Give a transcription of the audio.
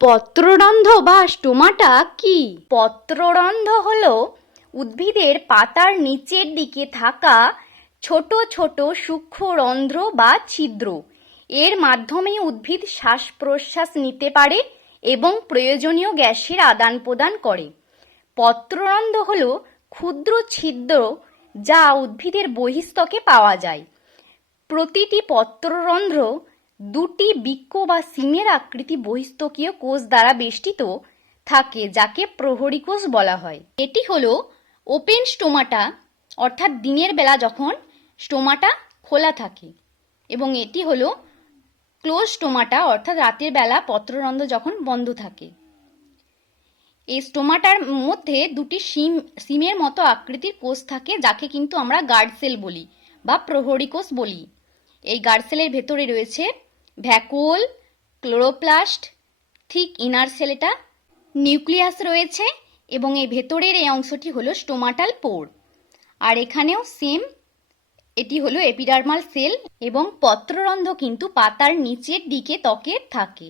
পত্ররন্ধ্র বা স্টোমাটা কি? পত্ররন্ধ্র হল উদ্ভিদের পাতার নিচের দিকে থাকা ছোট ছোট সূক্ষ্ম রন্ধ্র বা ছিদ্র। এর মাধ্যমে উদ্ভিদ শ্বাস প্রশ্বাস নিতে পারে এবং প্রয়োজনীয় গ্যাসের আদান প্রদান করে। পত্ররন্ধ হল ক্ষুদ্র ছিদ্র যা উদ্ভিদের বহিস্তকে পাওয়া যায়। প্রতিটি পত্ররন্ধ্র দুটি বৃক্ক বা সিমের আকৃতি বহিস্তকীয় কোষ দ্বারা বেষ্টিত থাকে, যাকে প্রহরী কোষ বলা হয়। এটি হলো ওপেন স্টোমাটা, অর্থাৎ দিনের বেলা যখন স্টোমাটা খোলা থাকে, এবং এটি হলো ক্লোজ স্টোমাটা, অর্থাৎ রাতের বেলা পত্ররন্ধ্র যখন বন্ধ থাকে। এই স্টোমাটার মধ্যে দুটি সিম, সিমের মতো আকৃতির কোষ থাকে, যাকে কিন্তু আমরা গার্ড সেল বলি বা প্রহরী কোষ বলি। এই গার্ড সেলের ভেতরে রয়েছে ভ্যাকুওল ক্লোরোপ্লাস্ট, ঠিক ইনার সেলেটা, নিউক্লিয়াস রয়েছে এবং এই ভেতরের এই অংশটি হলো স্টোমাটাল পোর। আর এখানেও সেম, এটি হলো এপিডার্মাল সেল এবং পত্ররন্ধ্র কিন্তু পাতার নিচের দিকে ত্বকে থাকে।